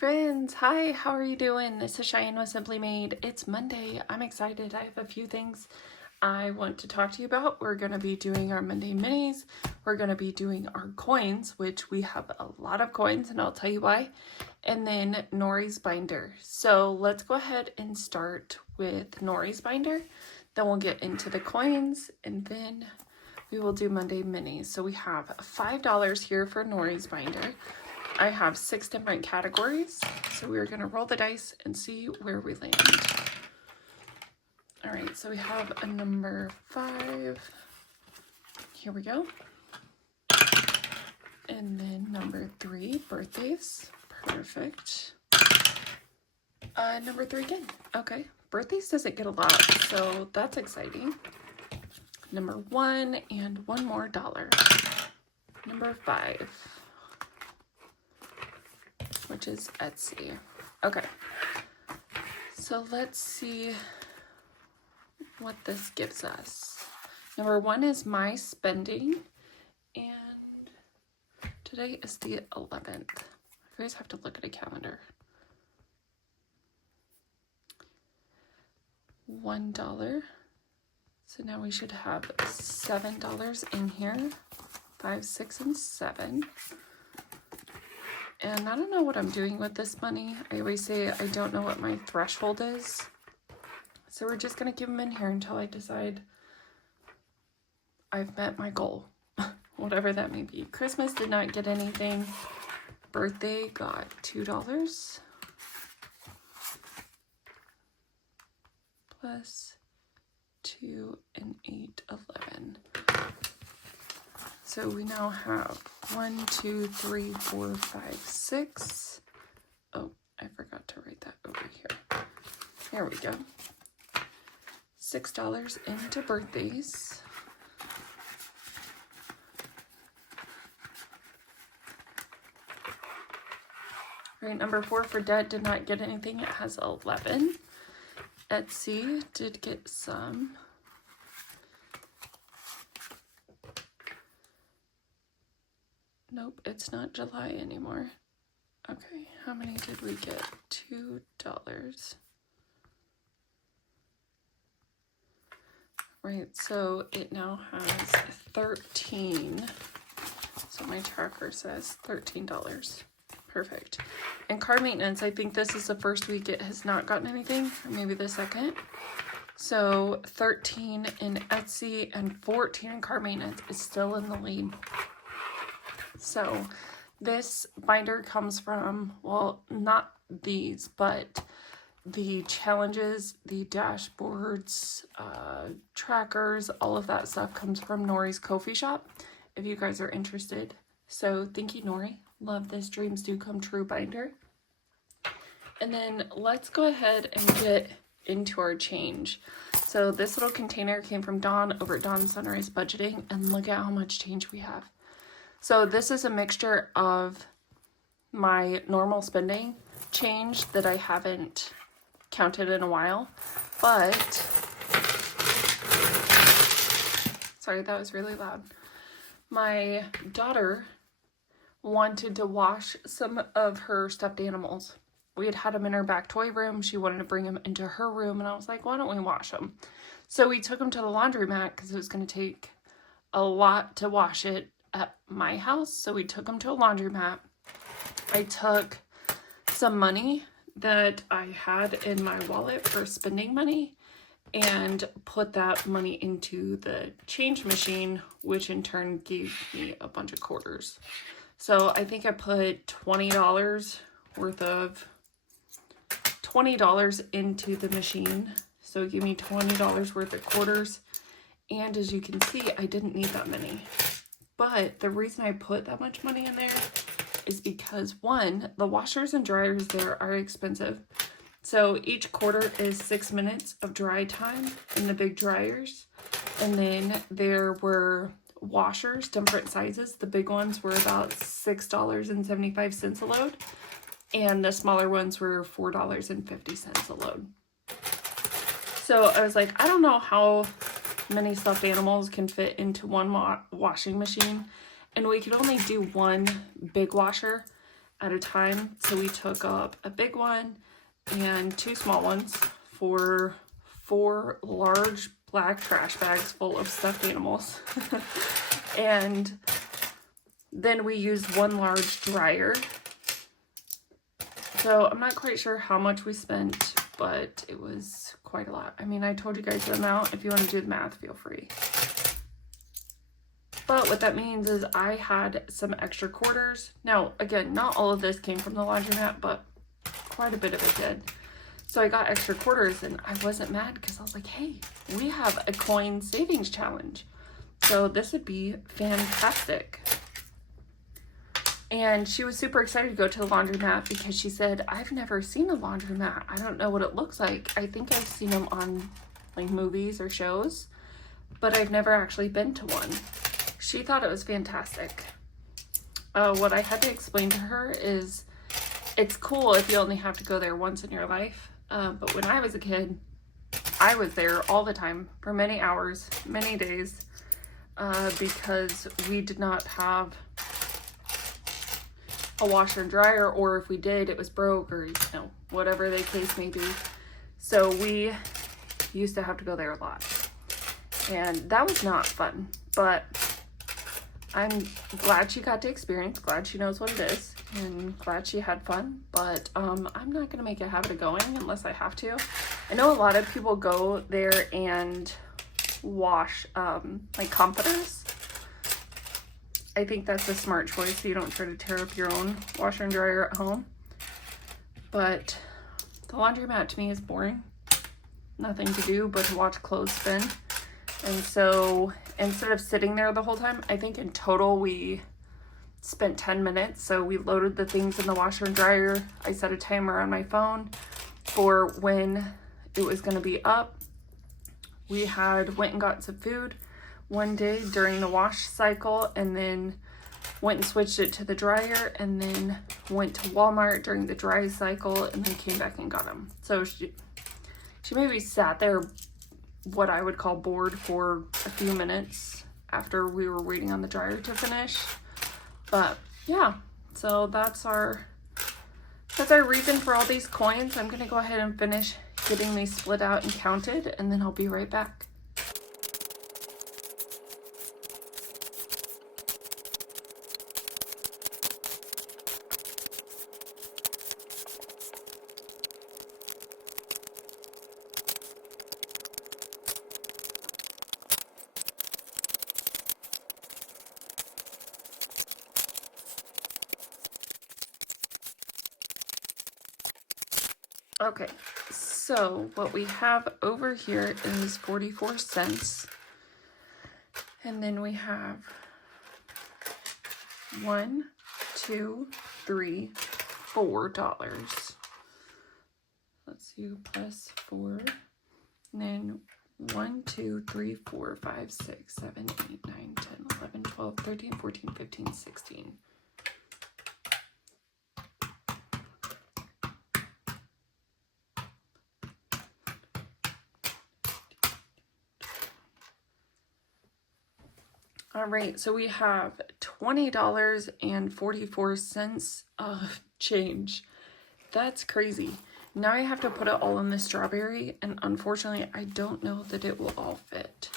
Friends, hi, how are you doing? This is Cheyenne with Simply Made. It's Monday. I'm excited. I have a few things I want to talk to you about. We're going to be doing our Monday minis. We're going to be doing our coins, which we have a lot of coins, and I'll tell you why. And then Nori's binder. So let's go ahead and start with Nori's binder. Then we'll get into the coins, and then we will do Monday minis. So we have $5 here for Nori's binder. I have 6 different categories, so we're going to roll the dice and see where we land. All right, so we have a number 5. Here we go. And then number 3, birthdays. Perfect. Number 3 again. Okay, birthdays doesn't get a lot, so that's exciting. Number 1 and one more dollar. Number 5. Which is Etsy. Okay, so let's see what this gives us. Number 1 is my spending, and today is the 11th. I always have to look at a calendar. $1. So now we should have $7 in here. 5, 6, and 7. And I don't know what I'm doing with this money. I always say I don't know what my threshold is. So we're just going to give them in here until I decide I've met my goal. Whatever that may be. Christmas did not get anything. Birthday got $2. Plus 2 and 8, 11. So we now have 1, 2, 3, 4, 5, 6. Oh, I forgot to write that over here. There we go. $6 into birthdays. All right, number 4 for debt did not get anything. It has 11. Etsy did get some. Nope, it's not July anymore. Okay, how many did we get? $2. Right, so it now has 13. So my tracker says $13. Perfect. And car maintenance, I think this is the first week it has not gotten anything, or maybe the second. So 13 in Etsy and 14 in car maintenance is still in the lead. So this binder comes from, well, not these, but the challenges, the dashboards, trackers, all of that stuff comes from Nori's Ko-fi shop, if you guys are interested. So thank you, Nori. Love this Dreams Do Come True binder. And then let's go ahead and get into our change. So this little container came from Dawn over at Dawn Sunrise Budgeting, and look at how much change we have. So this is a mixture of my normal spending change that I haven't counted in a while, but, sorry, that was really loud. My daughter wanted to wash some of her stuffed animals. We had them in her back toy room. She wanted to bring them into her room, and I was like, why don't we wash them? So we took them to the laundromat because it was going to take a lot to wash it at my house. So we took them to a laundromat. I took some money that I had in my wallet for spending money and put that money into the change machine, which in turn gave me a bunch of quarters. So I think I put $20 worth of $20 into the machine. So it gave me $20 worth of quarters. And as you can see, I didn't need that many. But the reason I put that much money in there is because, one, the washers and dryers there are expensive. So each quarter is 6 minutes of dry time in the big dryers. And then there were washers, different sizes. The big ones were about $6.75 a load. And the smaller ones were $4.50 a load. So I was like, I don't know how many stuffed animals can fit into one washing machine, and we could only do one big washer, at a time. So we took up a big one and 2 small ones for 4 large black trash bags full of stuffed animals. And then we used 1 large dryer. So I'm not quite sure how much we spent, but it was quite a lot. I mean, I told you guys the amount. If you want to do the math, feel free. But what that means is I had some extra quarters. Now, again, not all of this came from the laundromat, but quite a bit of it did. So I got extra quarters and I wasn't mad because I was like, hey, we have a coin savings challenge. So this would be fantastic. And she was super excited to go to the laundromat because she said, I've never seen a laundromat. I don't know what it looks like. I think I've seen them on like movies or shows, but I've never actually been to one. She thought it was fantastic. What I had to explain to her is it's cool if you only have to go there once in your life. But when I was a kid, I was there all the time for many hours, many days, because we did not have a washer and dryer, or if we did, it was broke, or whatever the case may be. So we used to have to go there a lot. And that was not fun, but I'm glad she got to experience, glad she knows what it is, and glad she had fun, but I'm not going to make a habit of going unless I have to. I know a lot of people go there and wash like comforters. I think that's a smart choice so you don't try to tear up your own washer and dryer at home. But the laundromat to me is boring. Nothing to do but to watch clothes spin. And so instead of sitting there the whole time, I think in total we spent 10 minutes. So we loaded the things in the washer and dryer. I set a timer on my phone for when it was going to be up. We went and got some food one day during the wash cycle, and then went and switched it to the dryer, and then went to Walmart during the dry cycle, and then came back and got them. So she maybe sat there what I would call bored for a few minutes after we were waiting on the dryer to finish. But yeah, so that's our reason for all these coins. I'm gonna go ahead and finish getting these split out and counted, and then I'll be right back. Okay, so what we have over here is 44 cents. And then we have 1, 2, 3, $4. Let's see, plus 4. And then 1, 2, 3, 4, 5, 6, 7, 8, 9, 10, 11, 12, 13, 14, 15, 16. All right, so we have $20.44 of change. That's crazy. Now I have to put it all in the strawberry, and unfortunately, I don't know that it will all fit.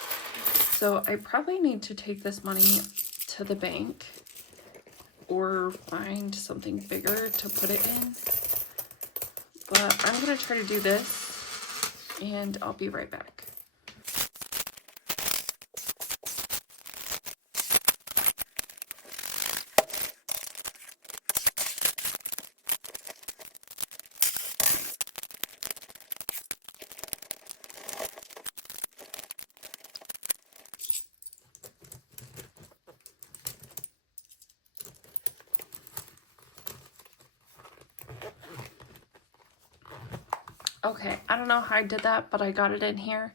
So I probably need to take this money to the bank or find something bigger to put it in. But I'm gonna try to do this, and I'll be right back. Okay, I don't know how I did that, but I got it in here.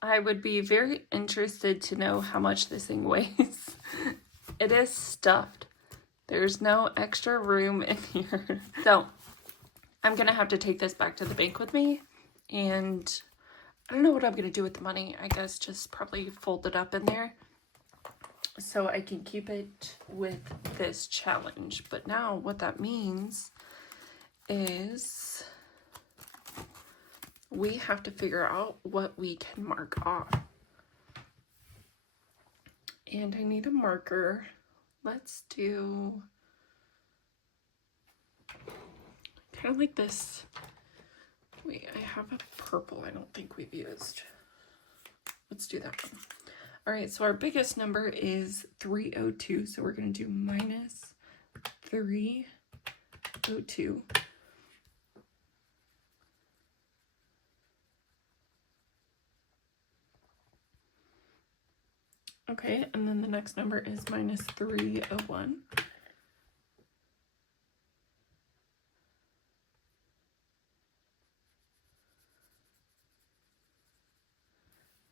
I would be very interested to know how much this thing weighs. It is stuffed. There's no extra room in here. So I'm gonna have to take this back to the bank with me, and I don't know what I'm gonna do with the money. I guess just probably fold it up in there. so I can keep it with this challenge. But now what that means is we have to figure out what we can mark off. And I need a marker. Let's do kind of like this. Wait, I have a purple I don't think we've used. Let's do that one. All right, so our biggest number is 302. So we're going to do minus 302. Okay, and then the next number is minus 301.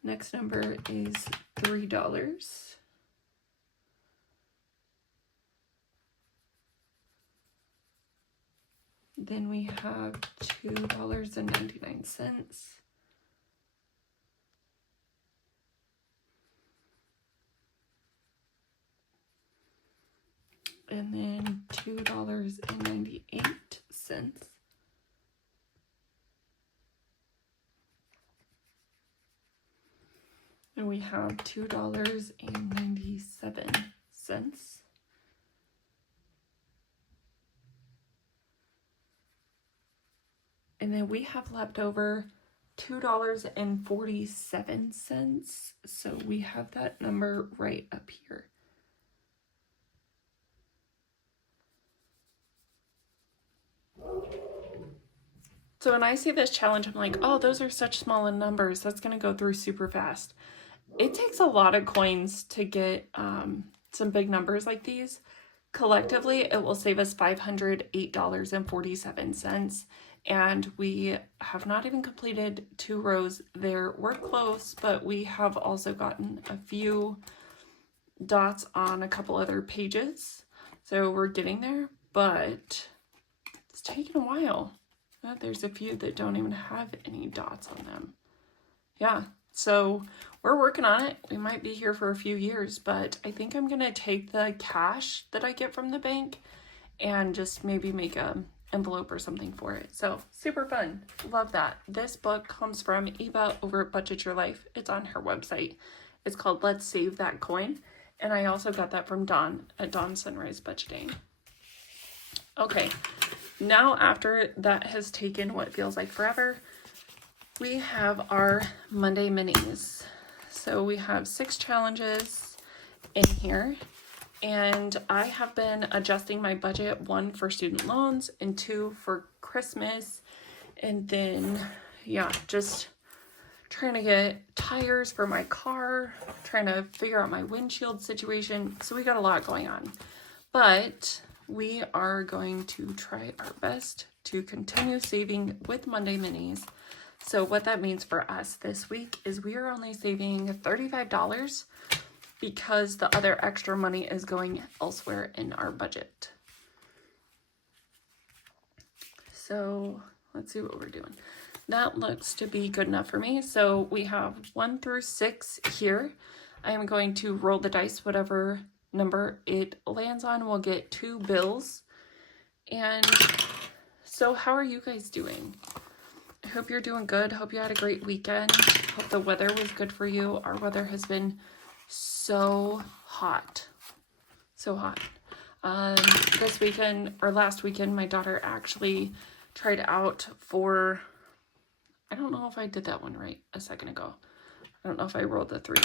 Next number is $3. Then we have $2.99. And then $2.98. And we have $2.97. And then we have left over $2.47. So we have that number right up here. So when I see this challenge, I'm like, oh, those are such small numbers. That's going to go through super fast. It takes a lot of coins to get some big numbers like these. Collectively, it will save us $508.47. And we have not even completed 2 rows there. We're close, but we have also gotten a few dots on a couple other pages. So we're getting there, but it's taking a while. There's a few that don't even have any dots on them. Yeah, so we're working on it. We might be here for a few years, but I think I'm gonna take the cash that I get from the bank and just maybe make a envelope or something for it. So super fun. Love that. This book comes from Eva over at Budget Your Life. It's on her website. It's called Let's Save That Coin. And I also got that from Dawn at Dawn Sunrise Budgeting. Okay, now after that has taken what feels like forever, we have our Monday minis. So we have 6 challenges in here, and I have been adjusting my budget, 1 for student loans and 2 for Christmas. And then, yeah, just trying to get tires for my car, trying to figure out my windshield situation. So we got a lot going on, but we are going to try our best to continue saving with Monday minis. So what that means for us this week is we are only saving $35 because the other extra money is going elsewhere in our budget. So let's see what we're doing. That looks to be good enough for me. So we have 1 through 6 here. I am going to roll the dice, whatever number it lands on, we'll get 2 bills. And so how are you guys doing? I hope you're doing good. Hope you had a great weekend. Hope the weather was good for you. Our weather has been so hot. So hot. This weekend, or last weekend, my daughter actually tried out for, I don't know if I did that one right a second ago. I don't know if I rolled the 3.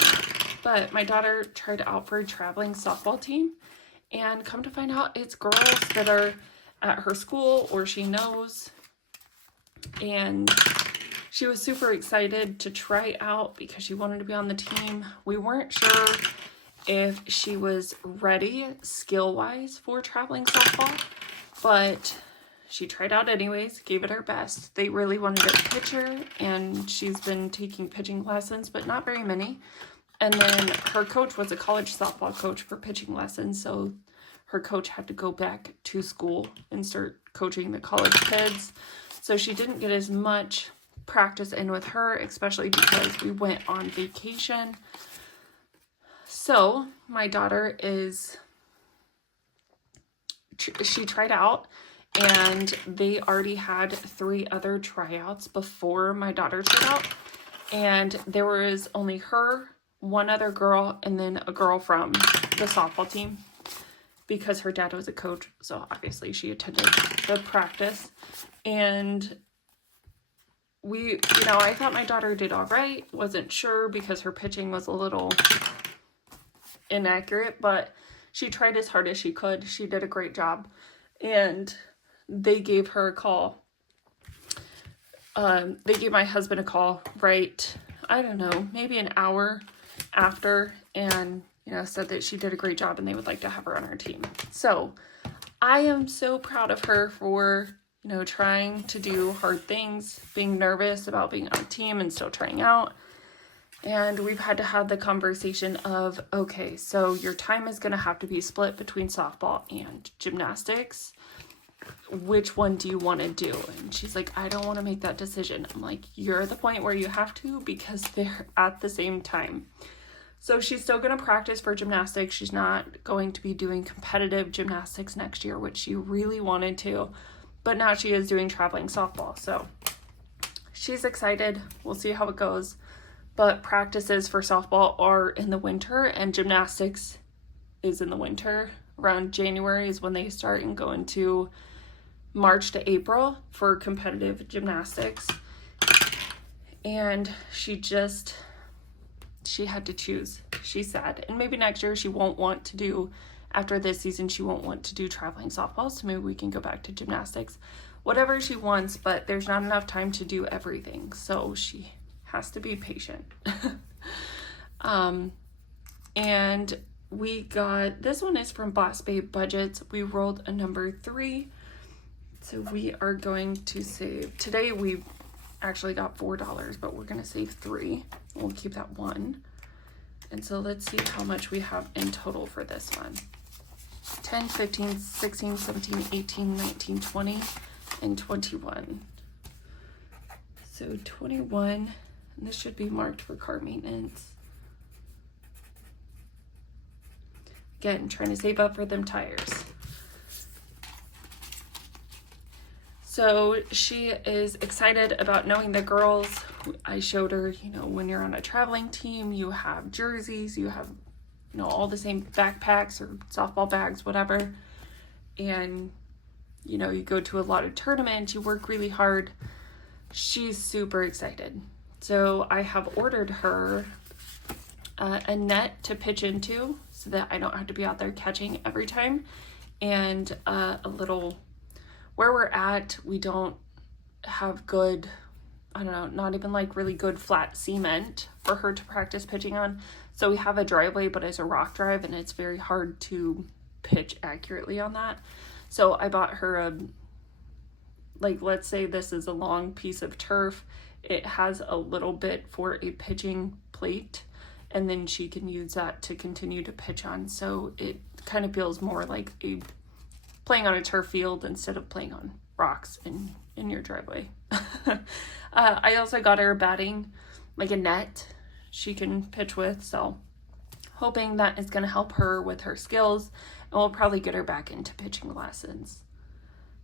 But my daughter tried out for a traveling softball team, and come to find out it's girls that are at her school or she knows, and she was super excited to try out because she wanted to be on the team. We weren't sure if she was ready skill-wise for traveling softball, but she tried out anyways, gave it her best. They really wanted a pitcher, and she's been taking pitching lessons, but not very many. And then her coach was a college softball coach for pitching lessons, so her coach had to go back to school and start coaching the college kids. So she didn't get as much practice in with her, especially because we went on vacation. So my daughter she tried out, and they already had 3 other tryouts before my daughter tried out. And there was only her, one other girl, and then a girl from the softball team, because her dad was a coach. So obviously she attended the practice. And I thought my daughter did all right. Wasn't sure because her pitching was a little inaccurate, but she tried as hard as she could. She did a great job. And they gave her a call. They gave my husband a call right, I don't know, maybe an hour after, and, said that she did a great job and they would like to have her on our team. So I am so proud of her for, trying to do hard things, being nervous about being on a team and still trying out. And we've had to have the conversation of, okay, so your time is going to have to be split between softball and gymnastics. Which one do you want to do? And she's like, I don't want to make that decision. I'm like, you're at the point where you have to, because they're at the same time. So she's still going to practice for gymnastics. She's not going to be doing competitive gymnastics next year, which she really wanted to. But now she is doing traveling softball. So she's excited. We'll see how it goes. But practices for softball are in the winter, and gymnastics is in the winter. Around January is when they start and go into March to April for competitive gymnastics. And she had to choose. She's sad. And maybe next year she won't want to do, after this season, she won't want to do traveling softball. So maybe we can go back to gymnastics. Whatever she wants, but there's not enough time to do everything. So she has to be patient. And we got, this one is from Boss Babe Budgets. We rolled a number 3. So we are going to save, today we actually got $4, but we're going to save 3. We'll keep that 1. And so let's see how much we have in total for this one. 10, 15, 16, 17, 18, 19, 20, and 21. So 21, and this should be marked for car maintenance. Again, trying to save up for them tires. So she is excited about knowing the girls. I showed her, when you're on a traveling team, you have jerseys, you have, all the same backpacks or softball bags, whatever. And, you go to a lot of tournaments, you work really hard. She's super excited. So I have ordered her a net to pitch into so that I don't have to be out there catching every time. And a little, where we're at, we don't have good, not even like really good flat cement for her to practice pitching on. So we have a driveway, but it's a rock drive, and it's very hard to pitch accurately on that. So I bought her let's say this is a long piece of turf. It has a little bit for a pitching plate, and then she can use that to continue to pitch on. So it kind of feels more like playing on a turf field instead of playing on rocks in your driveway. I also got her batting, like a net she can pitch with. So hoping that is going to help her with her skills, and we'll probably get her back into pitching lessons.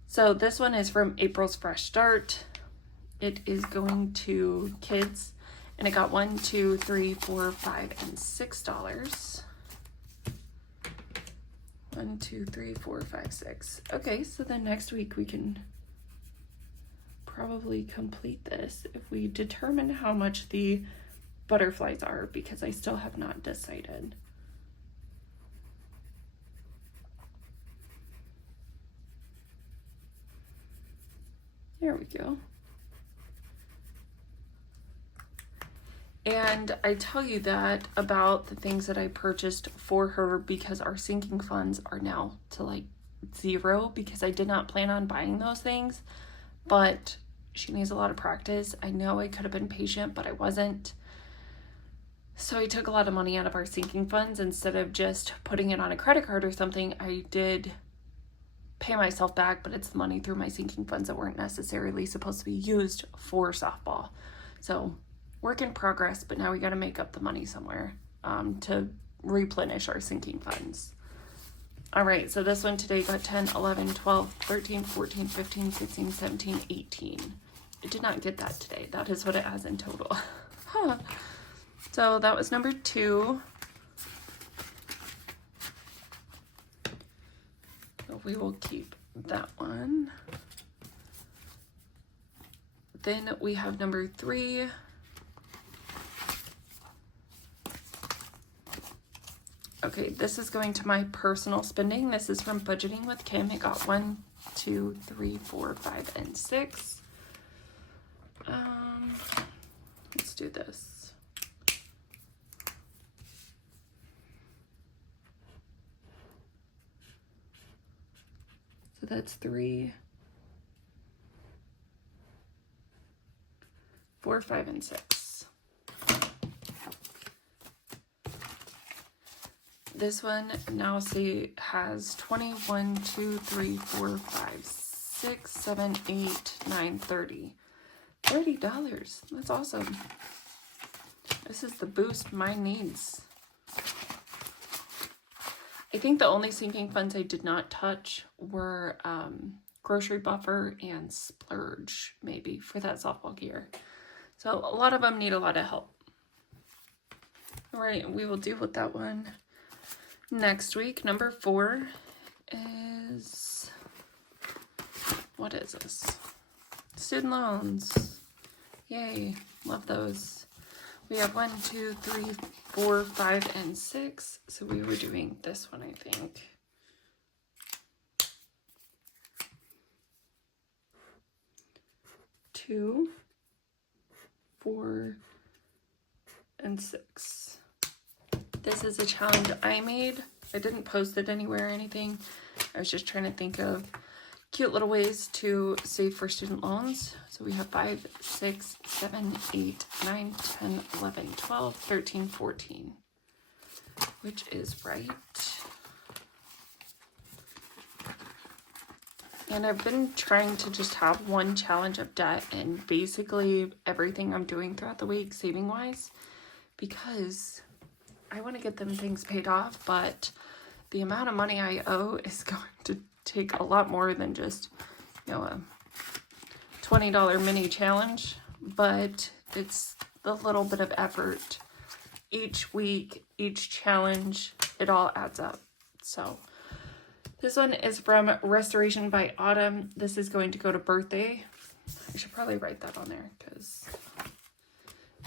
So this one is from April's Fresh Start. It is going to kids, and it got $1, $2, $3, $4, $5, and $6. 1, 2, 3, 4, 5, 6. Okay, so then next week we can probably complete this if we determine how much the butterflies are, because I still have not decided. There we go. And I tell you that about the things that I purchased for her because our sinking funds are now to like 0, because I did not plan on buying those things, but she needs a lot of practice. I know I could have been patient, but I wasn't. So I took a lot of money out of our sinking funds. Instead of just putting it on a credit card or something, I did pay myself back, but it's the money through my sinking funds that weren't necessarily supposed to be used for softball. So work in progress, but now we got to make up the money somewhere to replenish our sinking funds. All right, so this one today got 10, 11, 12, 13, 14, 15, 16, 17, 18. It did not get that today. That is what it has in total. Huh. So that was number 2. So we will keep that one. Then we have number 3. Okay, this is going to my personal spending. This is from Budgeting with Kim. It got 1, 2, 3, 4, 5, and 6. Let's do this. So that's 3, 4, 5, and 6. This one now see has 21, 2, 3, 4, 5, 6, 7, 8, 9, 30. $30. That's awesome. This is the boost mine needs. I think the only sinking funds I did not touch were grocery buffer and splurge, maybe, for that softball gear. So a lot of them need a lot of help. All right, we will deal with that one next week. Number 4 is, what is this? Student loans. Yay, love those. We have 1, 2, 3, 4, 5, and 6. So we were doing this one, I think. Two, 4, and 6. This is a challenge I made. I didn't post it anywhere or anything. I was just trying to think of cute little ways to save for student loans. So we have 5, 6, 7, 8, 9, 10, 11, 12, 13, 14, which is right. And I've been trying to just have one challenge of debt and basically everything I'm doing throughout the week saving wise, because I want to get them things paid off, but the amount of money I owe is going to take a lot more than just, you know, a $20 mini challenge, but it's the little bit of effort each week, each challenge, it all adds up. So this one is from Restoration by Autumn. This is going to go to birthday. I should probably write that on there, because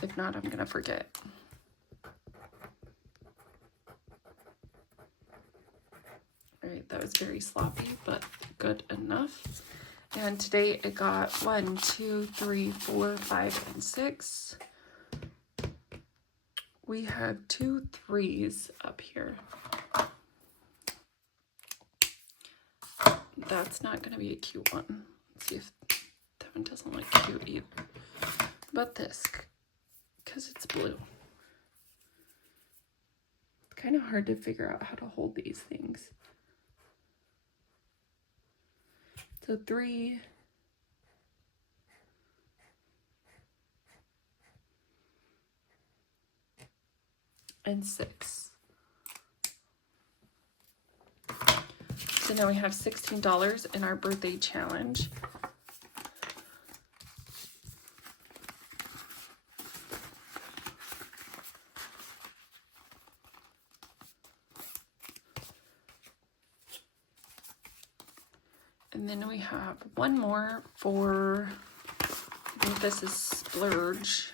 if not, I'm gonna forget. All right, that was very sloppy, but good enough. And today it got 1, 2, 3, 4, 5, and 6. We have 2 3s up here. That's not going to be a cute one. Let's see if that one doesn't look cute either. But this, because it's blue. It's kind of hard to figure out how to hold these things. So 3, and 6. So now we have $16 in our birthday challenge. And then we have one more for, I think this is splurge.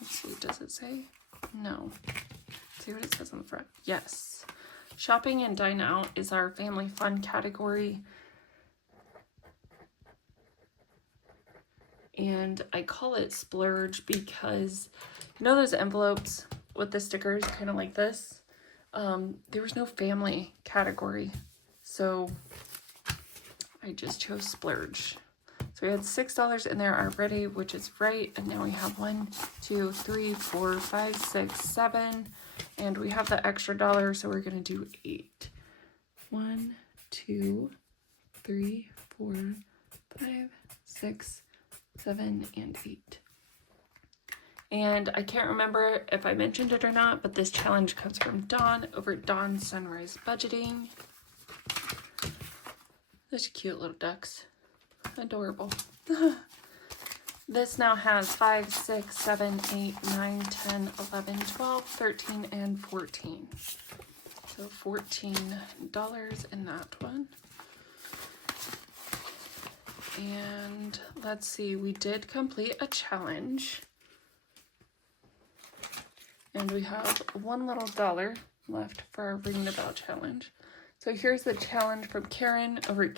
Let's see, does it say? No. Let's see what it says on the front. Yes. Shopping and dine out is our family fun category. And I call it splurge because, you know those envelopes with the stickers kind of like this? There was no family category. So I just chose splurge. So we had $6 in there already, which is right. And now we have 1, 2, 3, 4, 5, 6, 7. And we have the extra $1, so we're going to do 8. 1, 2, 3, 4, 5, 6, 7, and 8. And I can't remember if I mentioned it or not, but this challenge comes from Dawn over at Dawn Sunrise Budgeting. Such cute little ducks. Adorable. This now has 5, 6, 7, 8, 9, 10, 11, 12, 13, and 14. So $14 in that one. And let's see, we did complete a challenge. And we have one little dollar left for our Ring the Bell challenge. So here's the challenge from Karen over,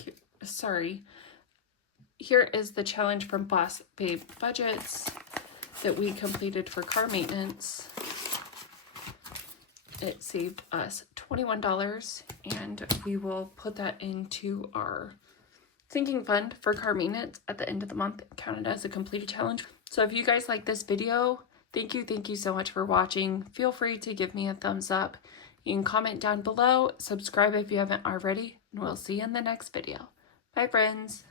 here is the challenge from Boss Babe Budgets that we completed for car maintenance. It saved us $21, and we will put that into our sinking fund for car maintenance at the end of the month, counted as a completed challenge. So if you guys like this video, thank you so much for watching. Feel free to give me a thumbs up. You can comment down below, subscribe if you haven't already, and we'll see you in the next video. Bye, friends.